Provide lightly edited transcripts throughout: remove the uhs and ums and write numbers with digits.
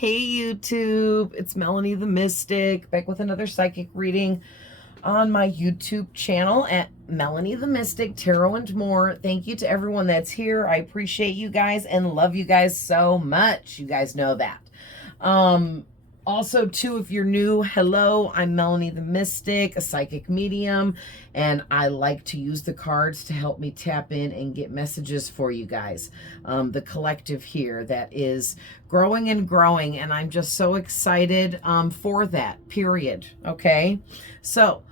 Hey YouTube, it's Melanie the Mystic, back with another psychic reading on my YouTube channel at Melanie the Mystic, Tarot and More. Thank you to everyone that's here. I appreciate you guys and love you guys so much. You guys know that. Also, too, if you're new, hello, I'm Melanie the Mystic, a psychic medium, and I like to use the cards to help me tap in and get messages for you guys. The collective here that is growing and growing, and I'm just so excited for that, period, okay? So,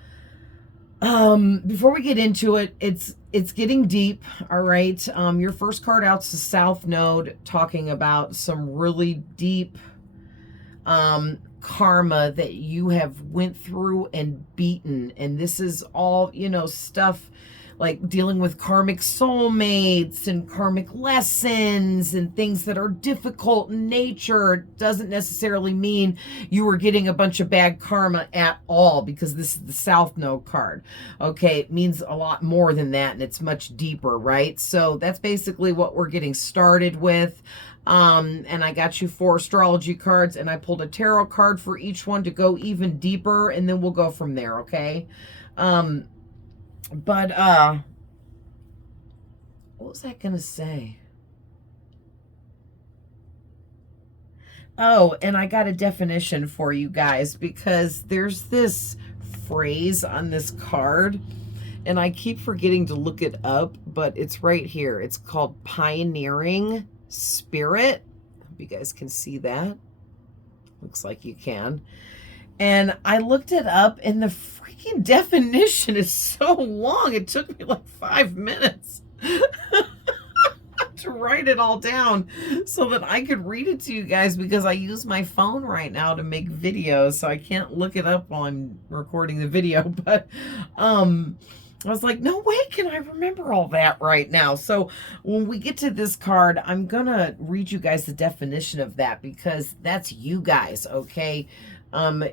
before we get into it, it's getting deep, all right? Your first card out's the South Node, talking about some really deep karma that you have went through and beaten. And this is all, you know, stuff like dealing with karmic soulmates and karmic lessons and things that are difficult in nature. It doesn't necessarily mean you were getting a bunch of bad karma at all, because this is the South Node card. Okay, it means a lot more than that, and it's much deeper, right? So that's basically what we're getting started with. And I got you 4 astrology cards, and I pulled a tarot card for each one to go even deeper, and then we'll go from there, okay? What was I gonna say? Oh, and I got a definition for you guys, because there's this phrase on this card, and I keep forgetting to look it up, but it's right here. It's called pioneering spirit. Hope you guys can see that. Looks like you can. And I looked it up, and the freaking definition is so long. It took me like 5 minutes to write it all down so that I could read it to you guys, because I use my phone right now to make videos, so I can't look it up while I'm recording the video. But I was like, no way can I remember all that right now. So when we get to this card, I'm going to read you guys the definition of that, because that's you guys, okay?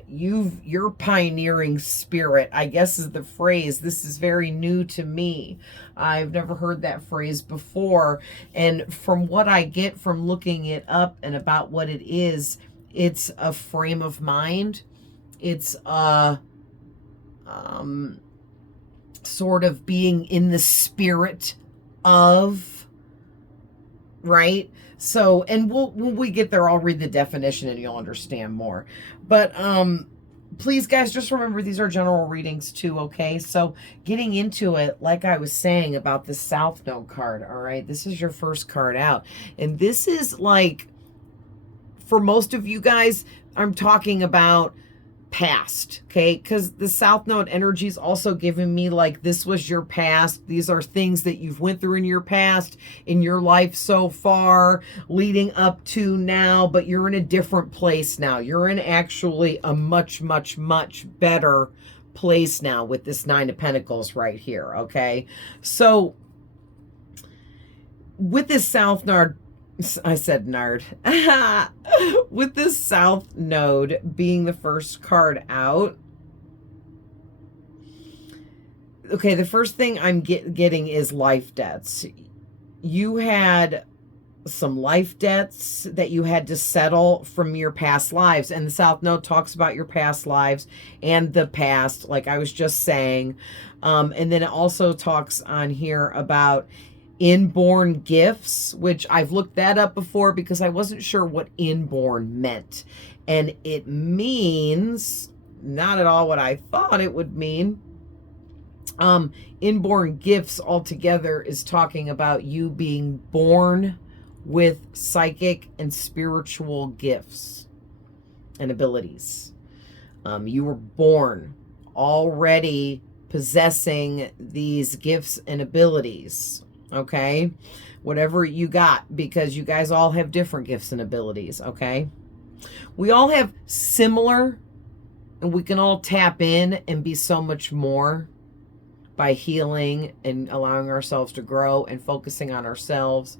You're pioneering spirit, I guess is the phrase. This is very new to me. I've never heard that phrase before. And from what I get from looking it up and about what it is, it's a frame of mind. It's a, sort of being in the spirit of, right? So, and when we get there, I'll read the definition and you'll understand more. But please, guys, just remember these are general readings too, okay? So getting into it, like I was saying about the South Node card, all right? This is your first card out. And this is like, for most of you guys, I'm talking about past, okay? Because the South Node energy is also giving me like, this was your past. These are things that you've went through in your past, in your life so far, leading up to now, but you're in a different place now. You're in actually a much, much, much better place now with this 9 of Pentacles right here, okay? So with this South Node, I said nerd. With this South Node being the first card out. Okay, the first thing I'm getting is life debts. You had some life debts that you had to settle from your past lives. And the South Node talks about your past lives and the past, like I was just saying. And then it also talks on here about inborn gifts, which I've looked that up before because I wasn't sure what inborn meant. And it means not at all what I thought it would mean. Inborn gifts altogether is talking about you being born with psychic and spiritual gifts and abilities. You were born already possessing these gifts and abilities. Okay, whatever you got, because you guys all have different gifts and abilities. Okay, we all have similar, and we can all tap in and be so much more by healing and allowing ourselves to grow and focusing on ourselves,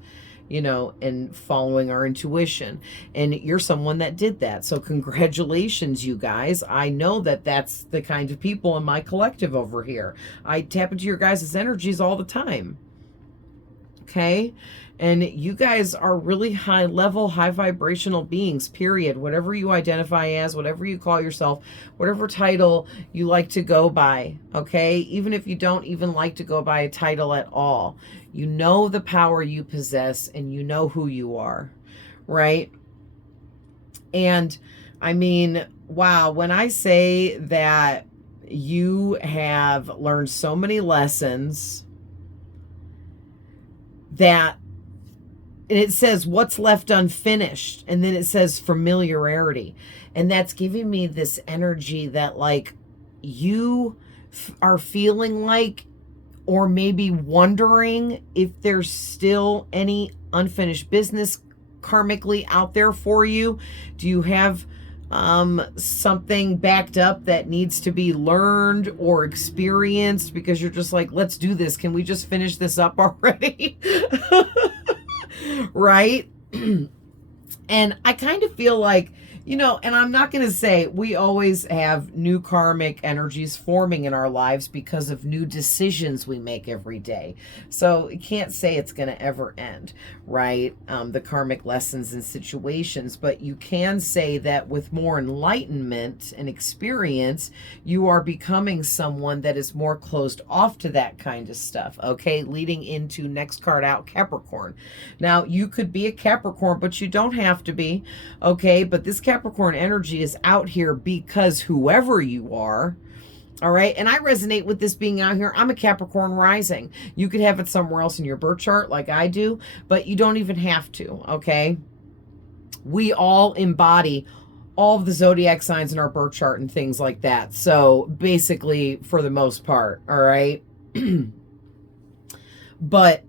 you know, and following our intuition. And you're someone that did that. So congratulations, you guys. I know that that's the kind of people in my collective over here. I tap into your guys' energies all the time. Okay. And you guys are really high level, high vibrational beings, period. Whatever you identify as, whatever you call yourself, whatever title you like to go by. Okay. Even if you don't even like to go by a title at all, you know the power you possess and you know who you are. Right. And I mean, wow, when I say that you have learned so many lessons that, and it says what's left unfinished, and then it says familiarity, and that's giving me this energy that like you are feeling like, or maybe wondering if there's still any unfinished business karmically out there for you. Do you have something backed up that needs to be learned or experienced, because you're just like, let's do this, can we just finish this up already? Right? And I kind of feel like, you know, and I'm not going to say we always have new karmic energies forming in our lives because of new decisions we make every day. So you can't say it's going to ever end, right? The karmic lessons and situations, but you can say that with more enlightenment and experience, you are becoming someone that is more closed off to that kind of stuff, okay? Leading into next card out, Capricorn. Now, you could be a Capricorn, but you don't have to be, okay? But this Capricorn energy is out here because whoever you are, all right, and I resonate with this being out here. I'm a Capricorn rising. You could have it somewhere else in your birth chart like I do, but you don't even have to, okay? We all embody all of the zodiac signs in our birth chart and things like that. So basically, for the most part, all right? But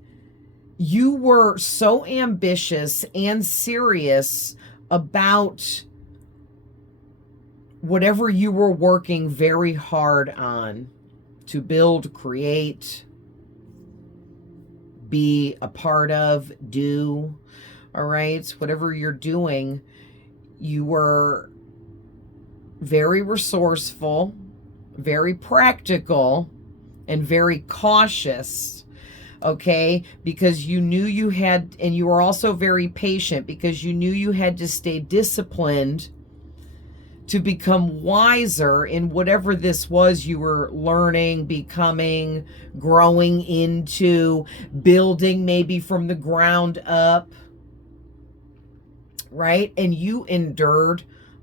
you were so ambitious and serious about whatever you were working very hard on to build, create, be a part of, do, all right? Whatever you're doing, you were very resourceful, very practical, and very cautious, okay? Because you knew you had, and you were also very patient because you knew you had to stay disciplined to become wiser in whatever this was you were learning, becoming, growing into, building maybe from the ground up, right? And you endured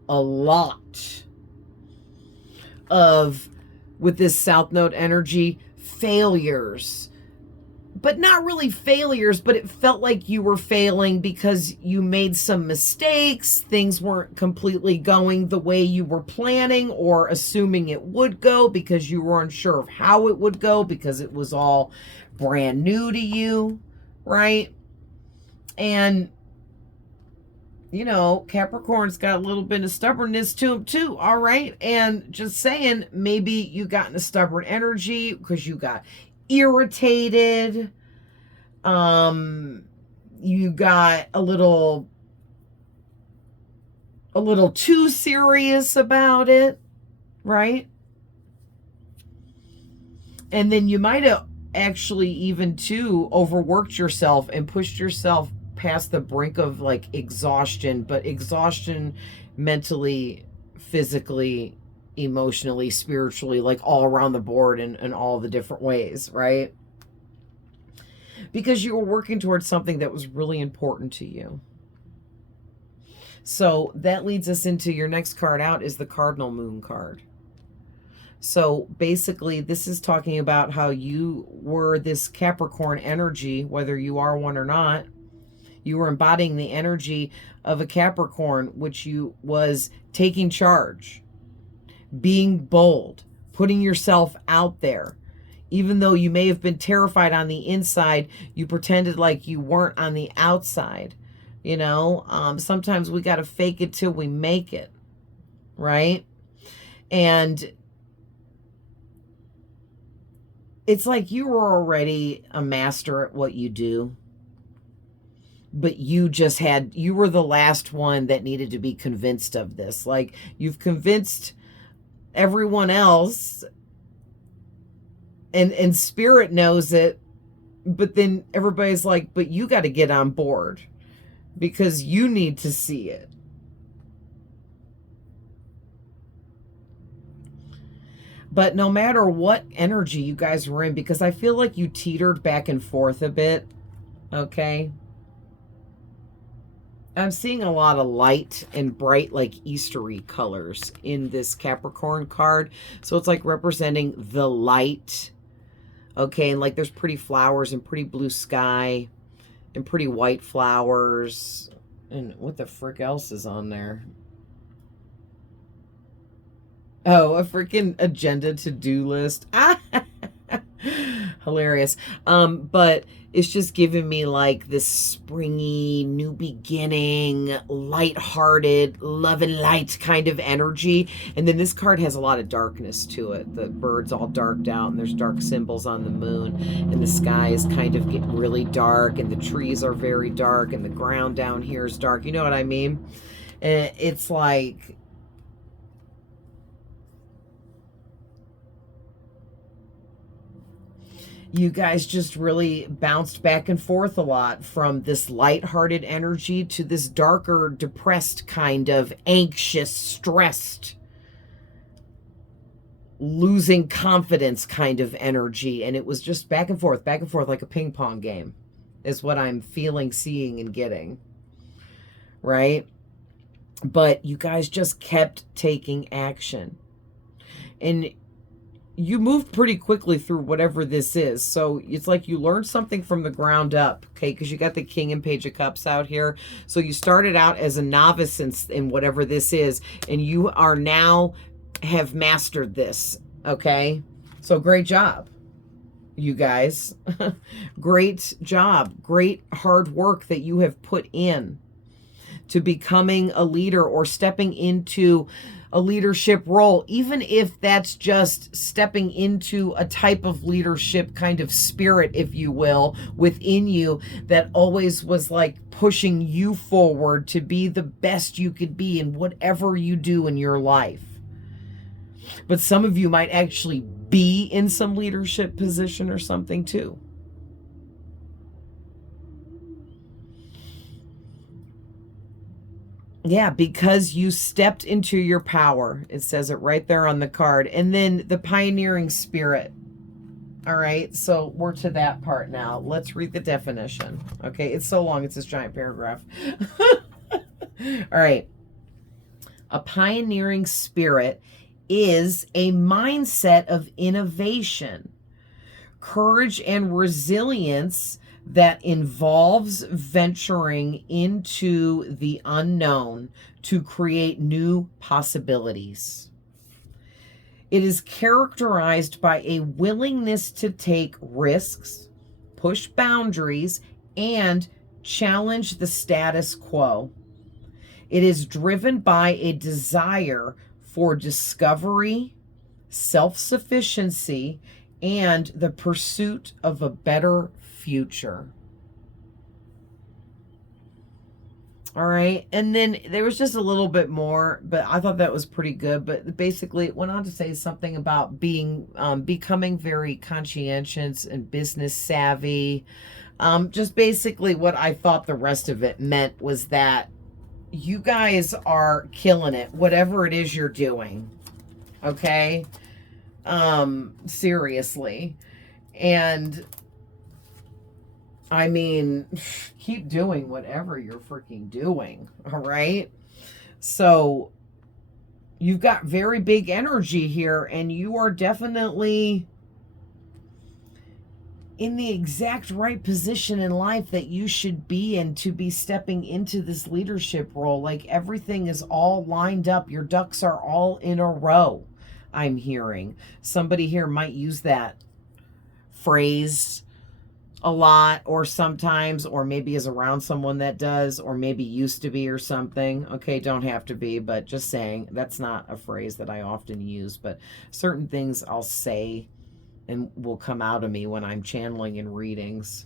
a lot of, with this South Node energy, failures. But not really failures, but it felt like you were failing because you made some mistakes. Things weren't completely going the way you were planning or assuming it would go because you were unsure of how it would go because it was all brand new to you, right? And, you know, Capricorn's got a little bit of stubbornness to him too, all right? And just saying, maybe you got in a stubborn energy because you got irritated, you got a little too serious about it, right? And then you might have actually even too overworked yourself and pushed yourself past the brink of like exhaustion, but exhaustion mentally, physically, emotionally, spiritually, like all around the board in all the different ways, right? Because you were working towards something that was really important to you. So that leads us into your next card out is the Cardinal Moon card. So basically, this is talking about how you were this Capricorn energy, whether you are one or not. You were embodying the energy of a Capricorn, which you was taking charge, being bold, putting yourself out there. Even though you may have been terrified on the inside, you pretended like you weren't on the outside. You know, sometimes we got to fake it till we make it, right? And it's like you were already a master at what you do, but you were the last one that needed to be convinced of this. Like, you've convinced everyone else, and spirit knows it, But then everybody's like, but you got to get on board because you need to see it. But no matter what energy you guys were in, because I feel like you teetered back and forth a bit, okay? I'm seeing a lot of light and bright, like Eastery colors in this Capricorn card. So it's like representing the light, okay? And like there's pretty flowers and pretty blue sky and pretty white flowers. And what the frick else is on there? Oh, a freaking agenda to-do list. Ah, hilarious. But it's just giving me like this springy, new beginning, lighthearted, love and light kind of energy. And then this card has a lot of darkness to it. The bird's all darked out and there's dark symbols on the moon. And the sky is kind of getting really dark and the trees are very dark and the ground down here is dark. You know what I mean? And it's like... you guys just really bounced back and forth a lot from this lighthearted energy to this darker, depressed kind of anxious, stressed, losing confidence kind of energy. And it was just back and forth like a ping pong game is what I'm feeling, seeing, and getting. Right? But you guys just kept taking action. And you moved pretty quickly through whatever this is. So it's like you learned something from the ground up, okay? Because you got the King and Page of Cups out here. So you started out as a novice in whatever this is, and you are now have mastered this, okay? So great job, you guys. Great job. Great hard work that you have put in to becoming a leader or stepping into a leadership role, even if that's just stepping into a type of leadership kind of spirit, if you will, within you that always was like pushing you forward to be the best you could be in whatever you do in your life. But some of you might actually be in some leadership position or something too. Yeah, because you stepped into your power. It says it right there on the card. And then the pioneering spirit. All right, so we're to that part now. Let's read the definition. Okay, it's so long. It's this giant paragraph. All right. A pioneering spirit is a mindset of innovation, courage, and resilience that involves venturing into the unknown to create new possibilities. It is characterized by a willingness to take risks, push boundaries, and challenge the status quo. It is driven by a desire for discovery, self-sufficiency, and the pursuit of a better future. All right. And then there was just a little bit more, but I thought that was pretty good. But basically it went on to say something about being, becoming very conscientious and business savvy. Just basically what I thought the rest of it meant was that you guys are killing it, whatever it is you're doing. Okay. Seriously. And I mean, keep doing whatever you're freaking doing, all right? So you've got very big energy here, and you are definitely in the exact right position in life that you should be in to be stepping into this leadership role. Like everything is all lined up. Your ducks are all in a row, I'm hearing. Somebody here might use that phrase a lot or sometimes, or maybe is around someone that does, or maybe used to be or something. Okay, don't have to be, but just saying, that's not a phrase that I often use, but certain things I'll say and will come out of me when I'm channeling in readings.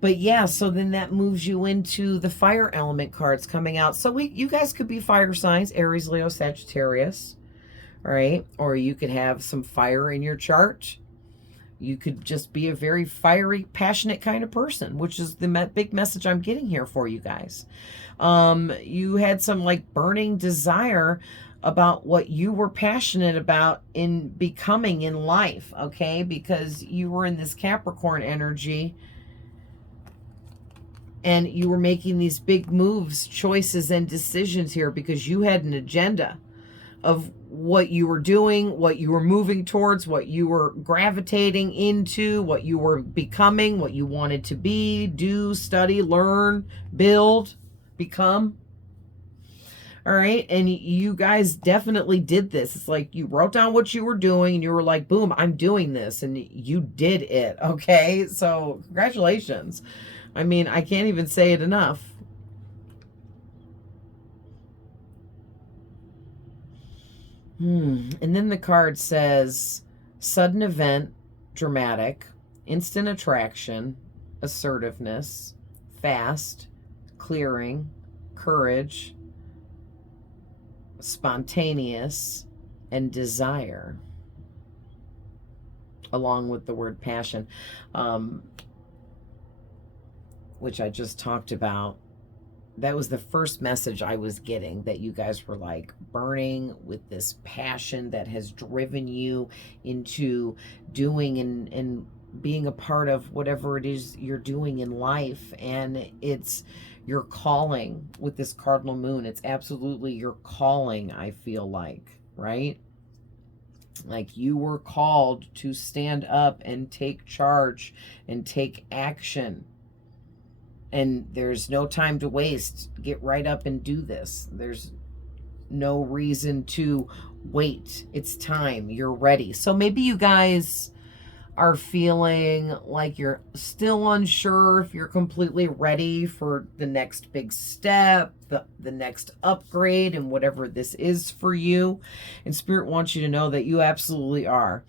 But yeah, so then that moves you into the fire element cards coming out. So you guys could be fire signs, Aries, Leo, Sagittarius. All right. Or you could have some fire in your chart. You could just be a very fiery, passionate kind of person, which is the big message I'm getting here for you guys. You had some like burning desire about what you were passionate about in becoming in life, okay? Because you were in this Capricorn energy and you were making these big moves, choices, and decisions here because you had an agenda of what you were doing, what you were moving towards, what you were gravitating into, what you were becoming, what you wanted to be, do, study, learn, build, become. All right. And you guys definitely did this. It's like you wrote down what you were doing and you were like, boom, I'm doing this. And you did it. Okay. So congratulations. I mean, I can't even say it enough. And then the card says sudden event, dramatic, instant attraction, assertiveness, fast, clearing, courage, spontaneous, and desire, along with the word passion, which I just talked about. That was the first message I was getting, that you guys were like burning with this passion that has driven you into doing and being a part of whatever it is you're doing in life. And it's your calling with this cardinal moon. It's absolutely your calling, I feel like, right? Like you were called to stand up and take charge and take action. And there's no time to waste. Get right up and do this. There's no reason to wait. It's time. You're ready. So maybe you guys are feeling like you're still unsure if you're completely ready for the next big step, the next upgrade, and whatever this is for you. And Spirit wants you to know that you absolutely are.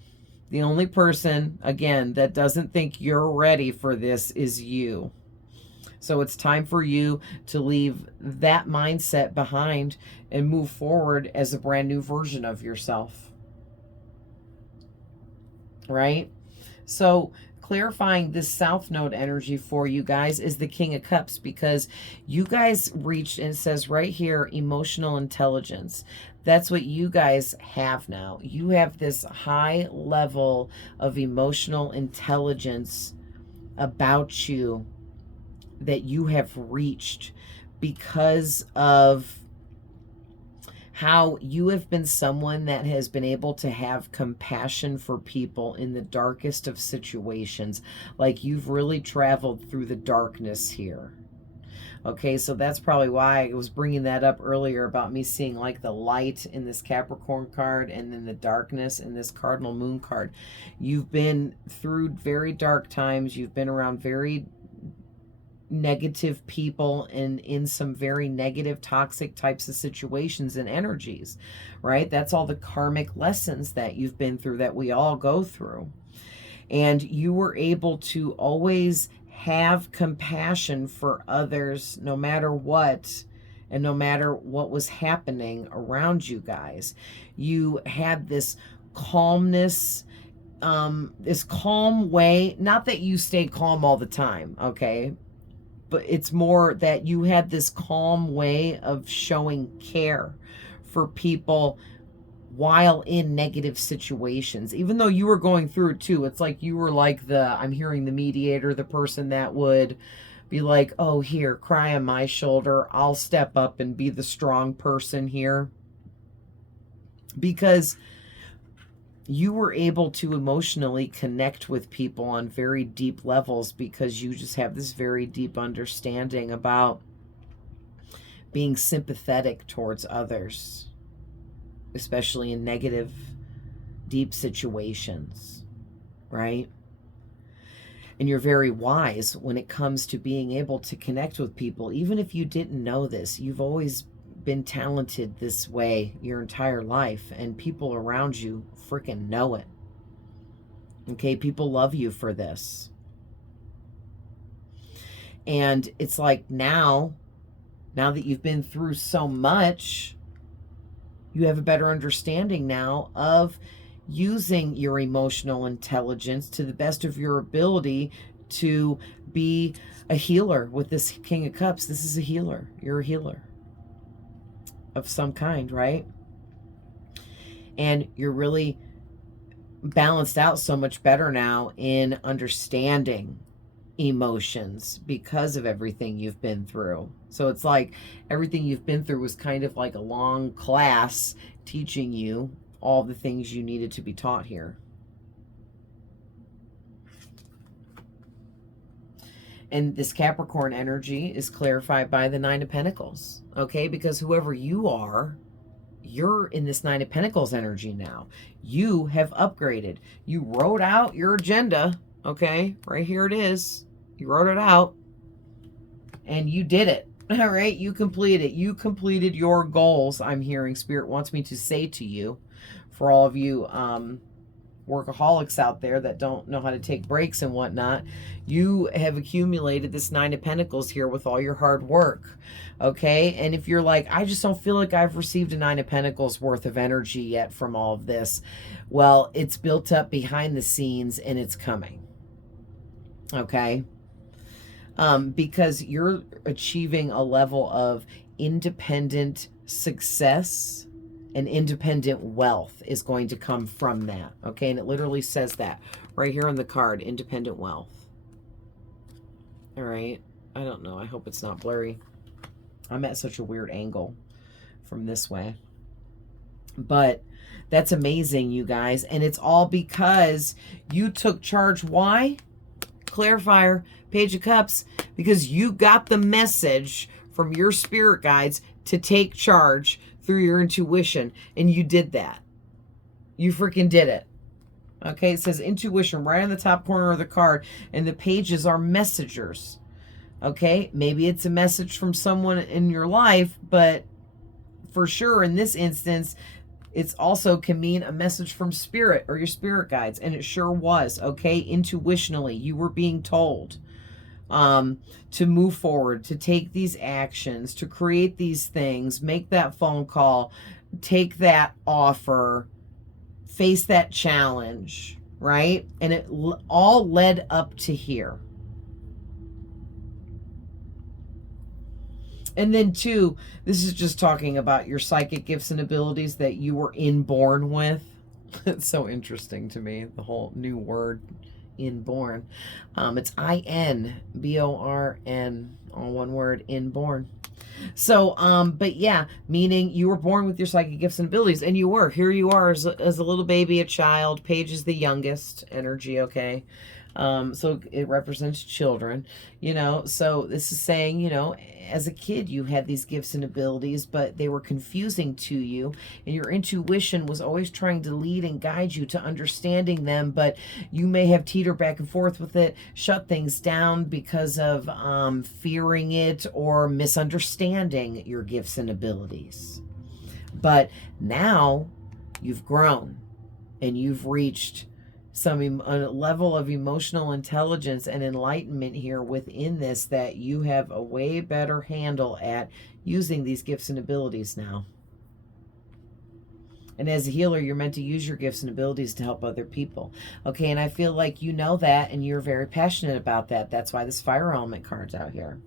The only person, again, that doesn't think you're ready for this is you. So it's time for you to leave that mindset behind and move forward as a brand new version of yourself. Right? So clarifying this South Node energy for you guys is the King of Cups, because you guys reached, and it says right here, emotional intelligence. That's what you guys have now. You have this high level of emotional intelligence about you that you have reached because of how you have been someone that has been able to have compassion for people in the darkest of situations. Like you've really traveled through the darkness here. Okay, so that's probably why I was bringing that up earlier about me seeing like the light in this Capricorn card and then the darkness in this Cardinal Moon card. You've been through very dark times. You've been around very negative people and in some very negative, toxic types of situations and energies, right? That's all the karmic lessons that you've been through, that we all go through. And you were able to always have compassion for others no matter what, and no matter what was happening around you guys. You had this calmness, this calm way, not that you stayed calm all the time, okay? But it's more that you had this calm way of showing care for people while in negative situations, even though you were going through it too. It's like you were like I'm hearing the mediator, the person that would be like, oh, here, cry on my shoulder. I'll step up and be the strong person here. Because you were able to emotionally connect with people on very deep levels, because you just have this very deep understanding about being sympathetic towards others, especially in negative, deep situations, right? And you're very wise when it comes to being able to connect with people. Even if you didn't know this, you've always been talented this way your entire life, and people around you freaking know it. Okay, people love you for this. And it's like now that you've been through so much, You have a better understanding now of using your emotional intelligence to the best of your ability to be a healer with this King of Cups. This is a healer. You're a healer of some kind, right? And you're really balanced out so much better now in understanding emotions because of everything you've been through. So it's like everything you've been through was kind of like a long class teaching you all the things you needed to be taught here. And this Capricorn energy is clarified by the Nine of Pentacles, okay? Because whoever you are, you're in this Nine of Pentacles energy now. You have upgraded. You wrote out your agenda, okay? Right here it is. You wrote it out and you did it. All right, you completed it. You completed your goals. I'm hearing Spirit wants me to say to you, for all of you workaholics out there that don't know how to take breaks and whatnot, you have accumulated this Nine of Pentacles here with all your hard work, okay? And if you're like, I just don't feel like I've received a Nine of Pentacles worth of energy yet from all of this, well, it's built up behind the scenes and it's coming, okay? Because you're achieving a level of independent success and independent wealth is going to come from that. Okay, and it literally says that right here on the card, independent wealth. All right, I don't know. I hope it's not blurry. I'm at such a weird angle from this way. But that's amazing, you guys. And it's all because you took charge. Why? Clarifier, Page of Cups, because you got the message from your spirit guides to take charge through your intuition, and you did that. You freaking did it. Okay, it says intuition right on the top corner of the card, and the pages are messengers. Okay, maybe it's a message from someone in your life, but for sure in this instance, it's also can mean a message from spirit or your spirit guides, and it sure was. Okay, intuitionally, you were being told to move forward, to take these actions, to create these things, make that phone call, take that offer, face that challenge, right? And it all led up to here. And then two, this is just talking about your psychic gifts and abilities that you were inborn with. It's so interesting to me, the whole new word, inborn. It's I-N-B-O-R-N, all one word, inborn. So, but yeah, meaning you were born with your psychic gifts and abilities, and you were. Here you are as a little baby, a child. Paige is the youngest energy, okay? So it represents children, you know. So this is saying, you know, as a kid, you had these gifts and abilities, but they were confusing to you, and your intuition was always trying to lead and guide you to understanding them, but you may have teetered back and forth with it, shut things down because of fearing it or misunderstanding your gifts and abilities. But now you've grown and you've reached a level of emotional intelligence and enlightenment here within this that you have a way better handle at using these gifts and abilities now. And as a healer, you're meant to use your gifts and abilities to help other people. Okay, and I feel like you know that and you're very passionate about that. That's why this fire element card's out here.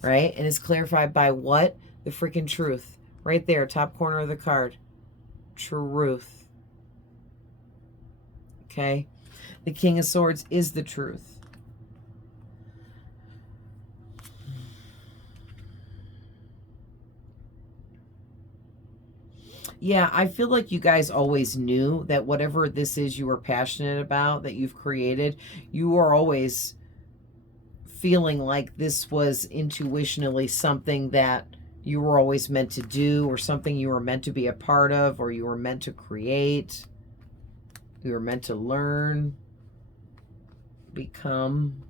Right? And it's clarified by what? The freaking truth. Right there, top corner of the card. Truth. Okay, the King of Swords is the truth. Yeah, I feel like you guys always knew that whatever this is you were passionate about, that you've created, you are always feeling like this was intuitionally something that you were always meant to do, or something you were meant to be a part of, or you were meant to create. You were meant to learn, become.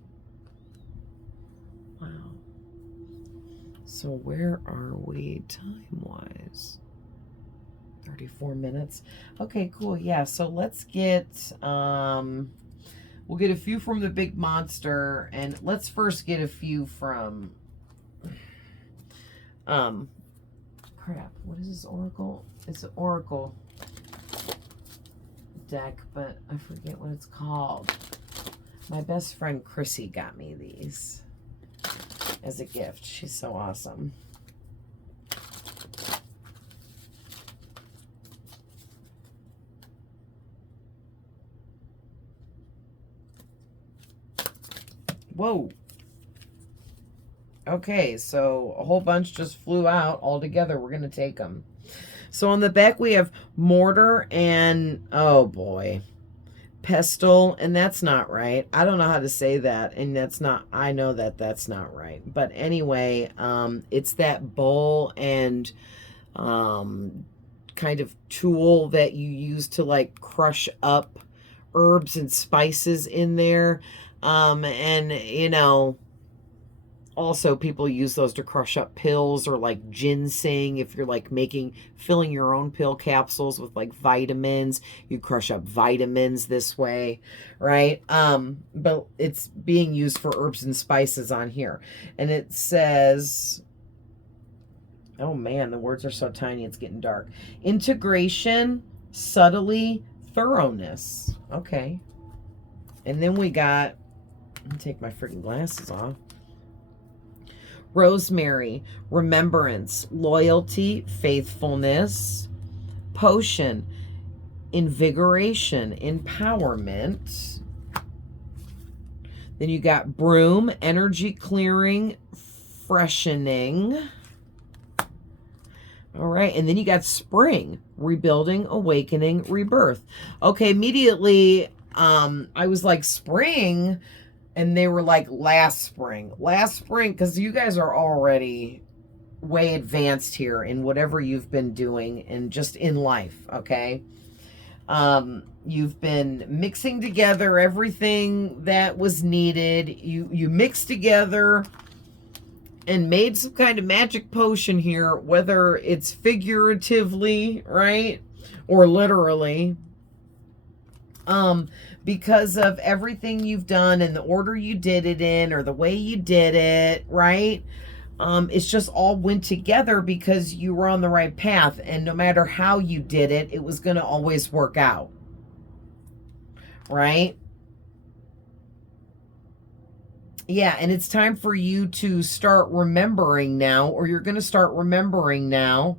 Wow. So where are we time-wise? 34 minutes. Okay, cool. Yeah, so let's get, we'll get a few from the big monster, and let's first get a few from crap. What is this oracle? It's an oracle deck, but I forget what it's called. My best friend Chrissy got me these as a gift. She's so awesome. Whoa. Okay, so a whole bunch just flew out all together. We're going to take them. So on the back we have mortar and, oh boy, pestle, and that's not right. I don't know how to say that, and that's not, I know that that's not right. But anyway, it's that bowl and kind of tool that you use to like crush up herbs and spices in there. And you know, also people use those to crush up pills, or like ginseng. If you're like filling your own pill capsules with like vitamins, you crush up vitamins this way, right? But it's being used for herbs and spices on here. And it says, oh man, the words are so tiny, it's getting dark. Integration, subtly, thoroughness. Okay. And then we got, let me take my freaking glasses off. Rosemary, remembrance, loyalty, faithfulness. Potion, invigoration, empowerment. Then you got broom, energy clearing, freshening. All right, and then you got spring, rebuilding, awakening, rebirth. Okay, immediately I was like, spring? And they were like, last spring, because you guys are already way advanced here in whatever you've been doing and just in life, okay? You've been mixing together everything that was needed. You mixed together and made some kind of magic potion here, whether it's figuratively, right, or literally. Because of everything you've done and the order you did it in, or the way you did it, right? It's just all went together because you were on the right path, and no matter how you did it, it was going to always work out, right? Yeah, and it's time for you to start remembering now, or you're going to start remembering now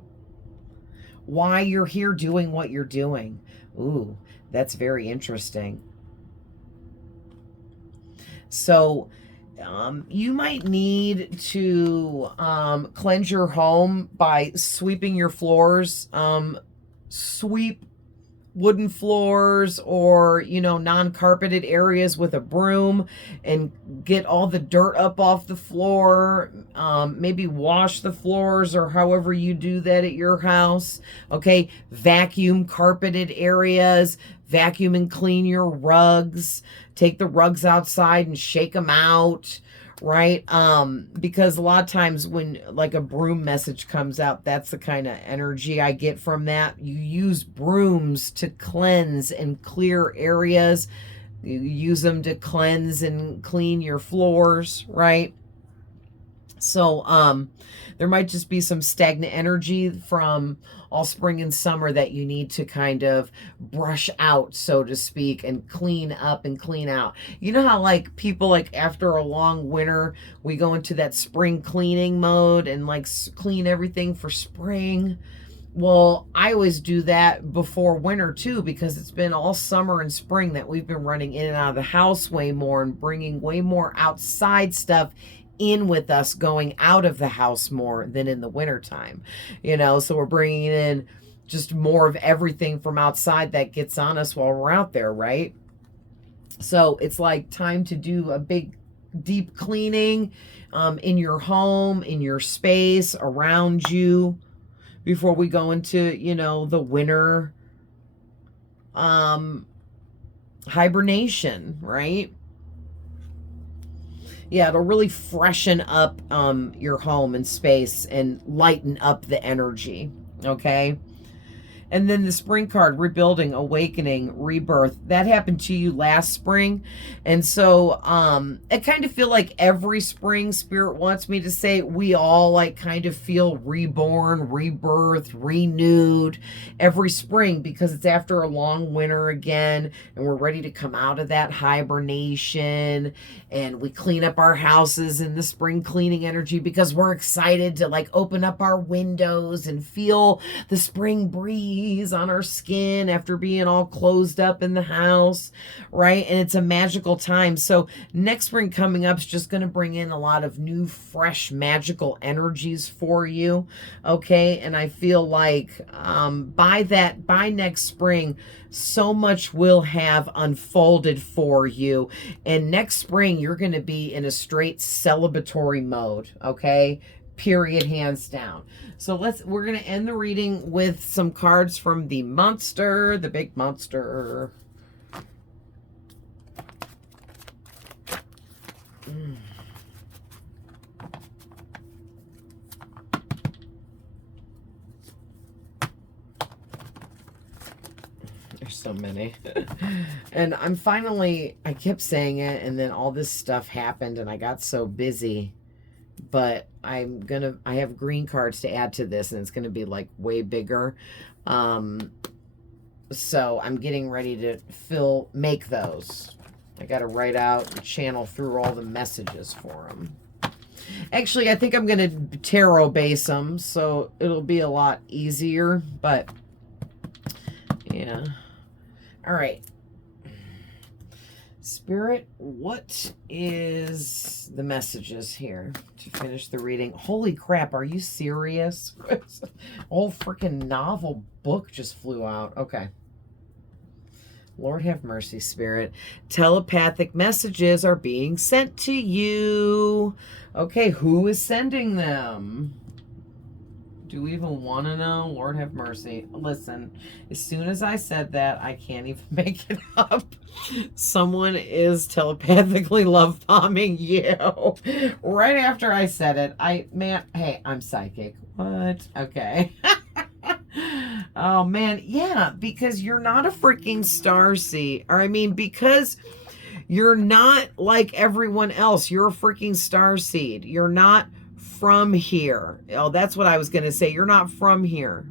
why you're here doing what you're doing. Ooh, that's very interesting. So you might need to cleanse your home by sweeping your floors. Sweep wooden floors, or, you know, non-carpeted areas with a broom, and get all the dirt up off the floor. Maybe wash the floors, or however you do that at your house. Okay, vacuum carpeted areas, vacuum and clean your rugs. Take the rugs outside and shake them out, right? Because a lot of times when like a broom message comes out, that's the kind of energy I get from that. You use brooms to cleanse and clear areas. You use them to cleanse and clean your floors, right? So there might just be some stagnant energy from all spring and summer that you need to kind of brush out, so to speak, and clean up and clean out. You know how like people, like after a long winter, we go into that spring cleaning mode and like clean everything for spring? Well, I always do that before winter too, because it's been all summer and spring that we've been running in and out of the house way more and bringing way more outside stuff in with us, going out of the house more than in the winter time, you know. So we're bringing in just more of everything from outside that gets on us while we're out there, right? So it's like time to do a big deep cleaning in your home, in your space, around you, before we go into, you know, the winter hibernation, right? Yeah, it'll really freshen up your home and space and lighten up the energy, okay? And then the spring card, rebuilding, awakening, rebirth. That happened to you last spring. And so I kind of feel like every spring, Spirit wants me to say, we all like kind of feel reborn, rebirth, renewed every spring, because it's after a long winter again, and we're ready to come out of that hibernation, and we clean up our houses in the spring cleaning energy because we're excited to like open up our windows and feel the spring breeze on our skin after being all closed up in the house, right? And it's a magical time. So next spring coming up is just going to bring in a lot of new, fresh, magical energies for you, okay? And I feel like by next spring, so much will have unfolded for you. And next spring, you're going to be in a straight celebratory mode, okay? Period, hands down. So we're going to end the reading with some cards from the monster, the big monster. There's so many. And I kept saying it, and then all this stuff happened, and I got so busy. But I have green cards to add to this, and it's going to be like way bigger. So I'm getting ready to make those. I got to write out and channel through all the messages for them. Actually, I think I'm going to tarot base them, so it'll be a lot easier, but yeah. All right. Spirit, what is the messages here to finish the reading? Holy crap, are you serious? Whole freaking novel book just flew out. Okay. Lord have mercy, Spirit. Telepathic messages are being sent to you. Okay, who is sending them? Do we even want to know? Lord have mercy. Listen, as soon as I said that, I can't even make it up. Someone is telepathically love bombing you. Right after I said it, hey, I'm psychic. What? Okay. Oh, man. Yeah, because you're not a freaking starseed. Or I mean, because you're not like everyone else. You're a freaking starseed. You're not from here. Oh, that's what I was going to say. You're not from here.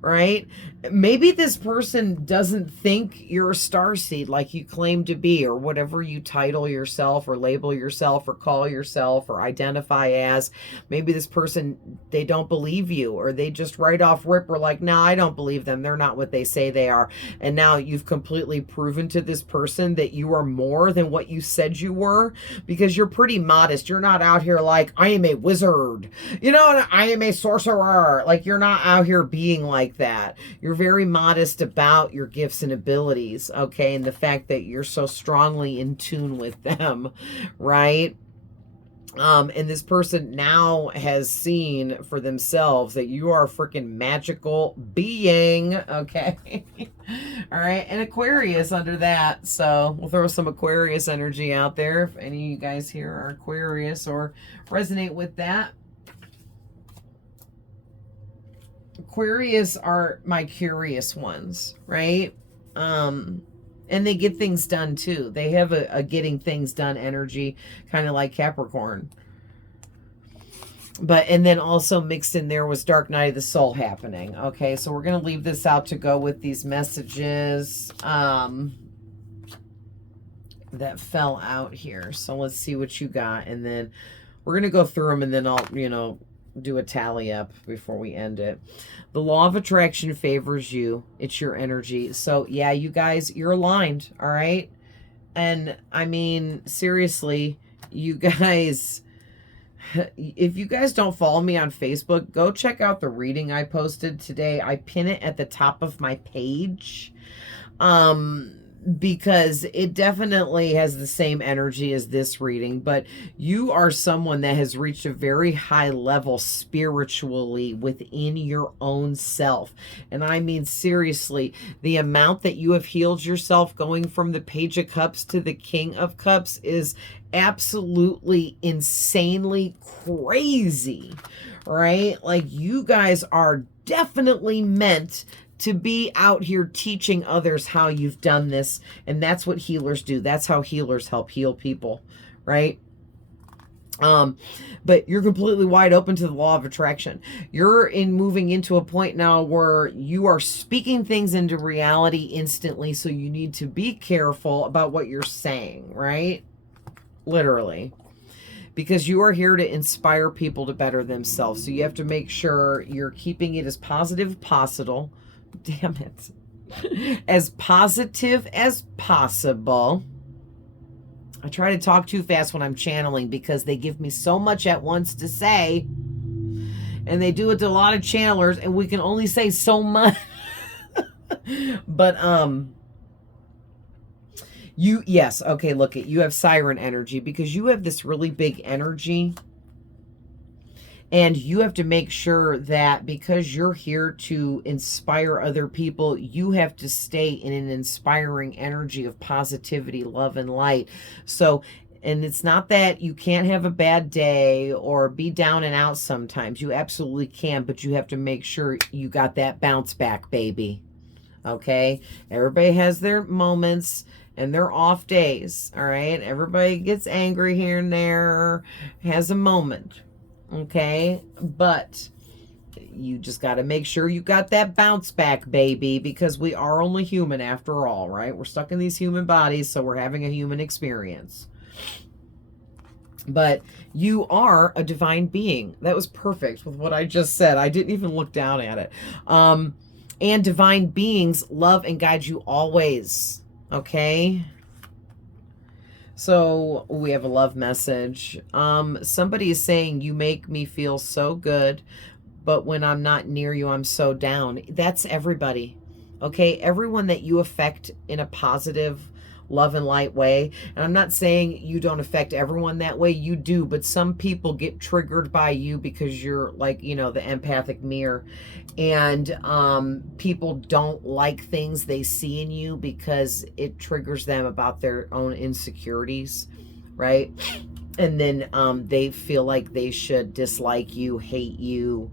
Right? Maybe this person doesn't think you're a starseed like you claim to be, or whatever you title yourself or label yourself or call yourself or identify as. Maybe this person, they don't believe you, or they just right off rip were like, no, I don't believe them. They're not what they say they are. And now you've completely proven to this person that you are more than what you said you were, because you're pretty modest. You're not out here like, I am a wizard, I am a sorcerer. Like, you're not out here being like that. You're very modest about your gifts and abilities, okay? And the fact that you're so strongly in tune with them, right? And this person now has seen for themselves that you are a freaking magical being, okay? All right, and Aquarius under that. So we'll throw some Aquarius energy out there. If any of you guys here are Aquarius or resonate with that. Aquarius are my curious ones, right? And they get things done too. They have a getting things done energy, kind of like Capricorn. And then also mixed in there was Dark Night of the Soul happening. Okay, so we're going to leave this out to go with these messages that fell out here. So let's see what you got. And then we're going to go through them, and then I'll, do a tally up before we end it. The law of attraction favors you. It's your energy. So yeah, you guys, you're aligned. All right. And I mean, seriously, you guys, if you guys don't follow me on Facebook, go check out the reading I posted today. I pin it at the top of my page. Because it definitely has the same energy as this reading, but you are someone that has reached a very high level spiritually within your own self. And I mean, seriously, the amount that you have healed yourself going from the Page of Cups to the King of Cups is absolutely insanely crazy, right? Like, you guys are definitely meant to be out here teaching others how you've done this. And that's what healers do. That's how healers help heal people, right? But you're completely wide open to the law of attraction. You're moving into a point now where you are speaking things into reality instantly. So you need to be careful about what you're saying, right? Literally. Because you are here to inspire people to better themselves. So you have to make sure you're keeping it as positive as possible. Damn it. As positive as possible. I try to talk too fast when I'm channeling because they give me so much at once to say. And they do it to a lot of channelers, and we can only say so much. But, yes, okay, look, you have siren energy because you have this really big energy. And you have to make sure that because you're here to inspire other people, you have to stay in an inspiring energy of positivity, love, and light. So, and it's not that you can't have a bad day or be down and out sometimes. You absolutely can, but you have to make sure you got that bounce back, baby. Okay? Everybody has their moments and their off days, all right? Everybody gets angry here and there, has a moment. Okay, but you just got to make sure you got that bounce back, baby, because we are only human after all, right? We're stuck in these human bodies, so we're having a human experience. But you are a divine being. That was perfect with what I just said. I didn't even look down at it. And divine beings love and guide you always, okay? So we have a love message. Somebody is saying, you make me feel so good, but when I'm not near you, I'm so down. That's everybody. Okay. Everyone that you affect in a positive love and light way. And I'm not saying you don't affect everyone that way. You do, but some people get triggered by you because you're like, the empathic mirror. And people don't like things they see in you because it triggers them about their own insecurities, right? And then they feel like they should dislike you, hate you,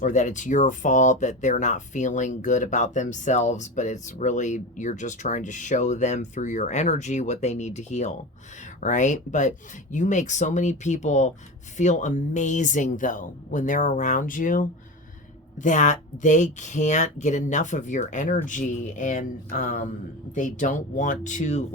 or that it's your fault that they're not feeling good about themselves, but it's really, you're just trying to show them through your energy what they need to heal, right? But you make so many people feel amazing, though, when they're around you, that they can't get enough of your energy, and they don't want to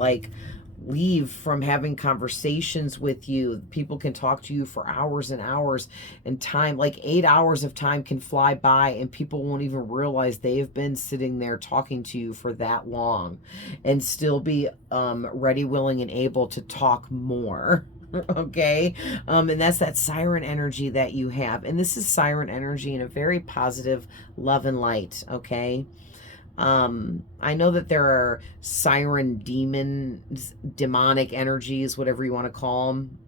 leave from having conversations with you. People can talk to you for hours and hours, and time, 8 hours of time can fly by, and people won't even realize they have been sitting there talking to you for that long, and still be ready, willing, and able to talk more. Okay. And that's that siren energy that you have. And this is siren energy in a very positive love and light. Okay. I know that there are siren demonic energies, whatever you want to call them,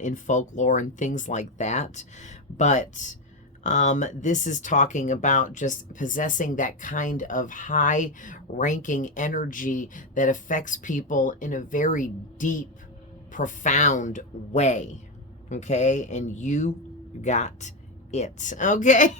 in folklore and things like that. But this is talking about just possessing that kind of high ranking energy that affects people in a very deep, profound way. Okay. And you got it. Okay.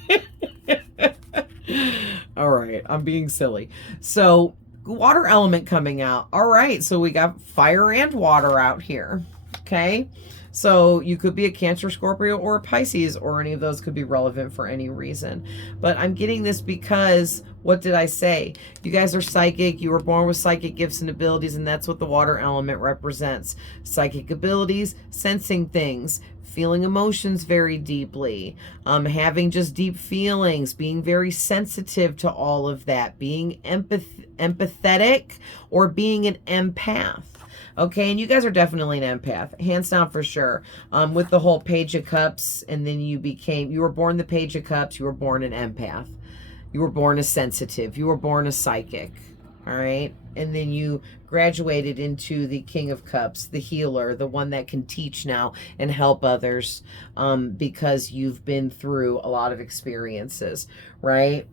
All right. I'm being silly. So water element coming out. All right. So we got fire and water out here. Okay. So you could be a Cancer, Scorpio, or a Pisces, or any of those could be relevant for any reason. But I'm getting this because, what did I say? You guys are psychic. You were born with psychic gifts and abilities, and that's what the water element represents. Psychic abilities, sensing things, feeling emotions very deeply, having just deep feelings, being very sensitive to all of that, being empathetic, or being an empath. Okay, and you guys are definitely an empath, hands down for sure. With the whole Page of Cups, and then you were born the Page of Cups, you were born an empath. You were born a sensitive, you were born a psychic, all right? And then you graduated into the King of Cups, the healer, the one that can teach now and help others, because you've been through a lot of experiences, right?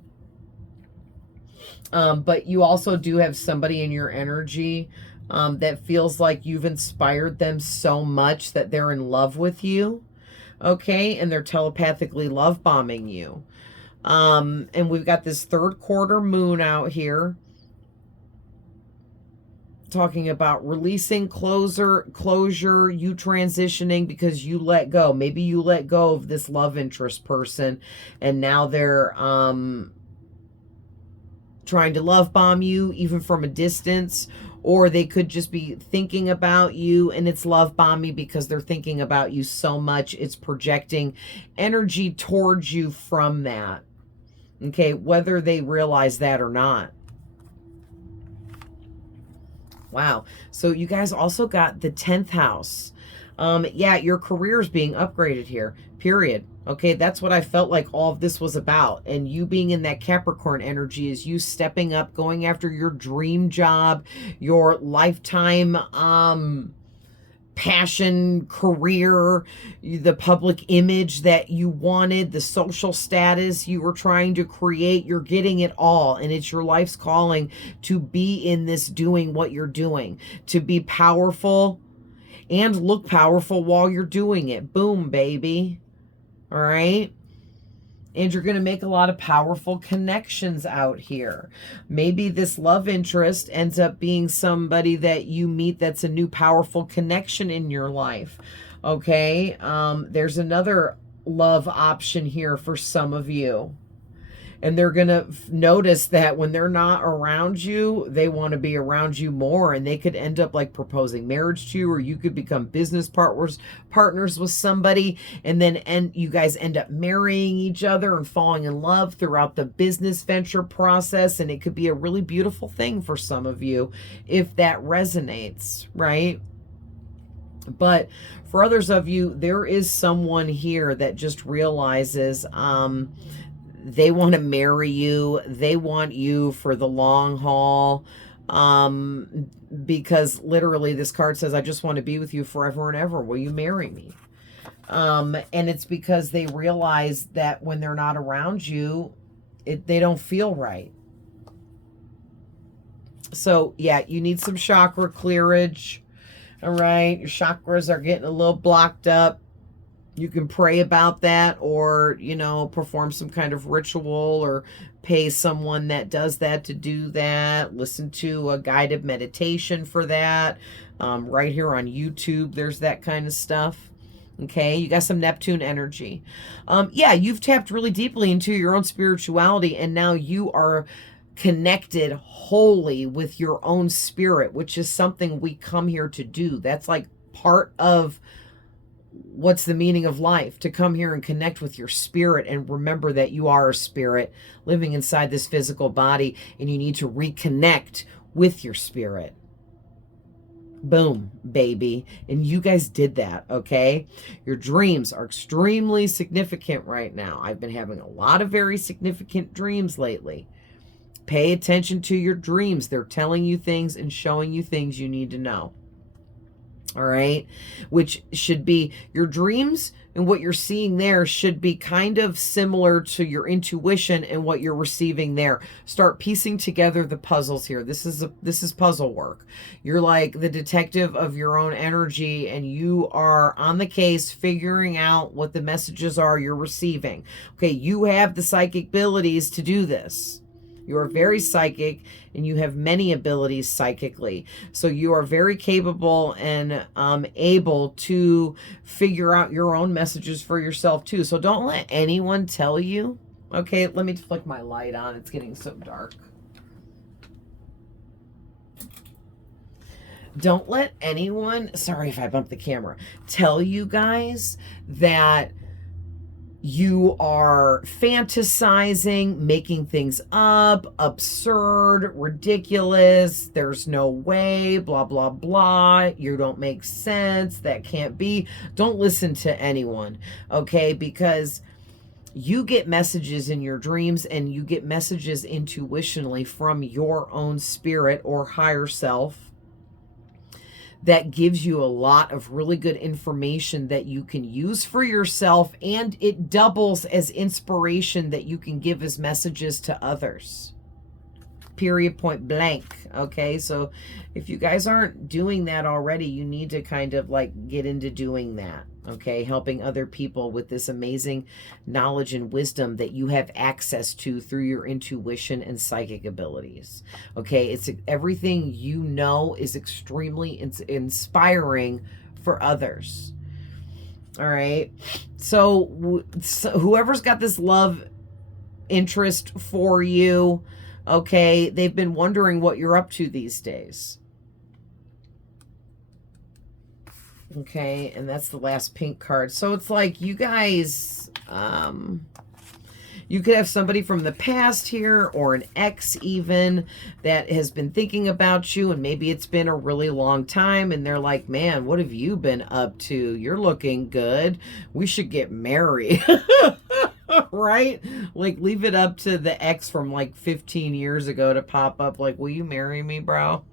But you also do have somebody in your energy that feels like you've inspired them so much that they're in love with you. Okay, and they're telepathically love bombing you. And we've got this third quarter moon out here talking about releasing closure, you transitioning because you let go. Maybe you let go of this love interest person and now they're trying to love bomb you even from a distance, or they could just be thinking about you and it's love bombing because they're thinking about you so much it's projecting energy towards you from that. Okay, whether they realize that or not. Wow. So you guys also got the 10th house. Yeah, your career is being upgraded here, period. Okay, that's what I felt like all of this was about. And you being in that Capricorn energy is you stepping up, going after your dream job, your lifetime passion, career, the public image that you wanted, the social status you were trying to create. You're getting it all, and it's your life's calling to be in this, doing what you're doing, to be powerful and look powerful while you're doing it. Boom, baby. All right. And you're going to make a lot of powerful connections out here. Maybe this love interest ends up being somebody that you meet that's a new powerful connection in your life. Okay. There's another love option here for some of you. And they're going to notice that when they're not around you, they want to be around you more. And they could end up like proposing marriage to you, or you could become business partners with somebody. And then you guys end up marrying each other and falling in love throughout the business venture process. And it could be a really beautiful thing for some of you if that resonates, right? But for others of you, there is someone here that just realizes, they want to marry you. They want you for the long haul. Because literally this card says, I just want to be with you forever and ever. Will you marry me? And it's because they realize that when they're not around you, they don't feel right. So yeah, you need some chakra clearage. All right. Your chakras are getting a little blocked up. You can pray about that, or, you know, perform some kind of ritual, or pay someone that does that to do that. Listen to a guided meditation for that. Right here on YouTube, there's that kind of stuff. Okay, you got some Neptune energy. Yeah, you've tapped really deeply into your own spirituality, and now you are connected wholly with your own spirit, which is something we come here to do. That's like part of what's the meaning of life, to come here and connect with your spirit and remember that you are a spirit living inside this physical body, and you need to reconnect with your spirit. Boom, baby. And you guys did that, okay? Your dreams are extremely significant right now. I've been having a lot of very significant dreams lately. Pay attention to your dreams. They're telling you things and showing you things you need to know. All right, which should be your dreams, and what you're seeing there should be kind of similar to your intuition and what you're receiving there. Start piecing together the puzzles here. This is puzzle work. You're like the detective of your own energy, and you are on the case figuring out what the messages are you're receiving. Okay, you have the psychic abilities to do this. You are very psychic, and you have many abilities psychically. So you are very capable and able to figure out your own messages for yourself too. So don't let anyone tell you. Okay, let me flick my light on. It's getting so dark. Don't let anyone, sorry if I bumped the camera, tell you guys that you are fantasizing, making things up, absurd, ridiculous, there's no way, blah, blah, blah, you don't make sense, that can't be. Don't listen to anyone, okay? Because you get messages in your dreams, and you get messages intuitionally from your own spirit or higher self that gives you a lot of really good information that you can use for yourself, and it doubles as inspiration that you can give as messages to others. Period, point blank. Okay, so if you guys aren't doing that already, you need to kind of like get into doing that. Okay, helping other people with this amazing knowledge and wisdom that you have access to through your intuition and psychic abilities. Okay, it's everything you know is extremely inspiring for others. All right, so whoever's got this love interest for you, okay, they've been wondering what you're up to these days. Okay, and that's the last pink card. So it's like you guys, you could have somebody from the past here, or an ex even, that has been thinking about you, and maybe it's been a really long time, and they're like, man, what have you been up to? You're looking good. We should get married. Right? Like, leave it up to the ex from like 15 years ago to pop up like, will you marry me, bro?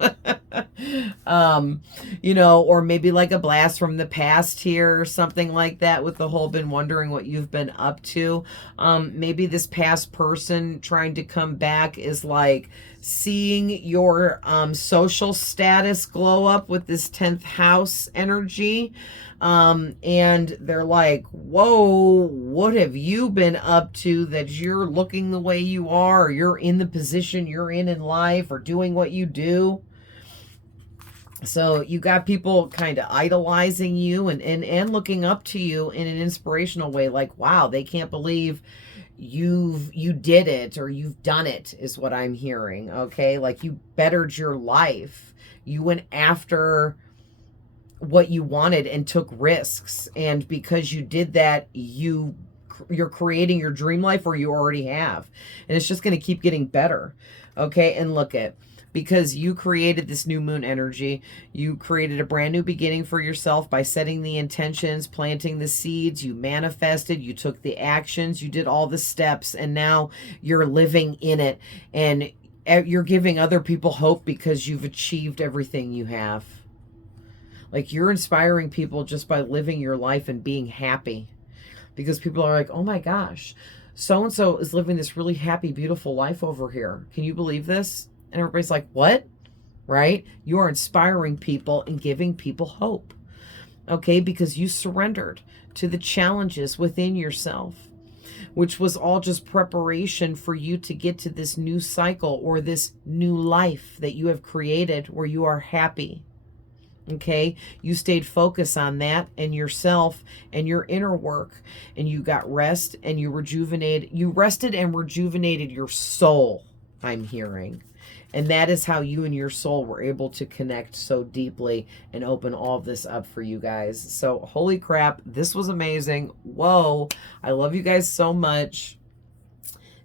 You know, or maybe like a blast from the past here or something like that, with the whole been wondering what you've been up to. Maybe this past person trying to come back is like seeing your social status glow up with this 10th house energy. And they're like, whoa, what have you been up to that you're looking the way you are, or you're in the position you're in life, or doing what you do? So you got people kind of idolizing you and looking up to you in an inspirational way, like, wow, they can't believe you did it, or you've done it, is what I'm hearing. Okay, like you bettered your life, you went after what you wanted and took risks, and because you did that, you're creating your dream life, or you already have, and it's just going to keep getting better. Okay, and look at, because you created this new moon energy, you created a brand new beginning for yourself by setting the intentions, planting the seeds, you manifested, you took the actions, you did all the steps, and now you're living in it, and you're giving other people hope because you've achieved everything you have. Like, you're inspiring people just by living your life and being happy, because people are like, oh my gosh, so-and-so is living this really happy, beautiful life over here. Can you believe this? And everybody's like, what? Right? You are inspiring people and giving people hope. Okay? Because you surrendered to the challenges within yourself, which was all just preparation for you to get to this new cycle, or this new life that you have created where you are happy. Okay, you stayed focused on that and yourself and your inner work, and you got rest, and you rested and rejuvenated your soul, I'm hearing. And that is how you and your soul were able to connect so deeply and open all of this up for you guys. So holy crap, this was amazing. Whoa, I love you guys so much.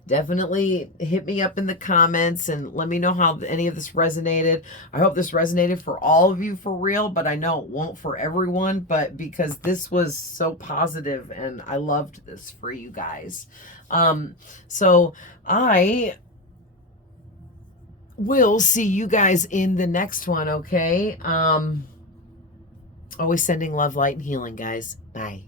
Definitely hit me up in the comments and let me know how any of this resonated. I hope this resonated for all of you for real, but I know it won't for everyone, but because this was so positive and I loved this for you guys. So I will see you guys in the next one, okay? Always sending love, light, and healing, guys. Bye.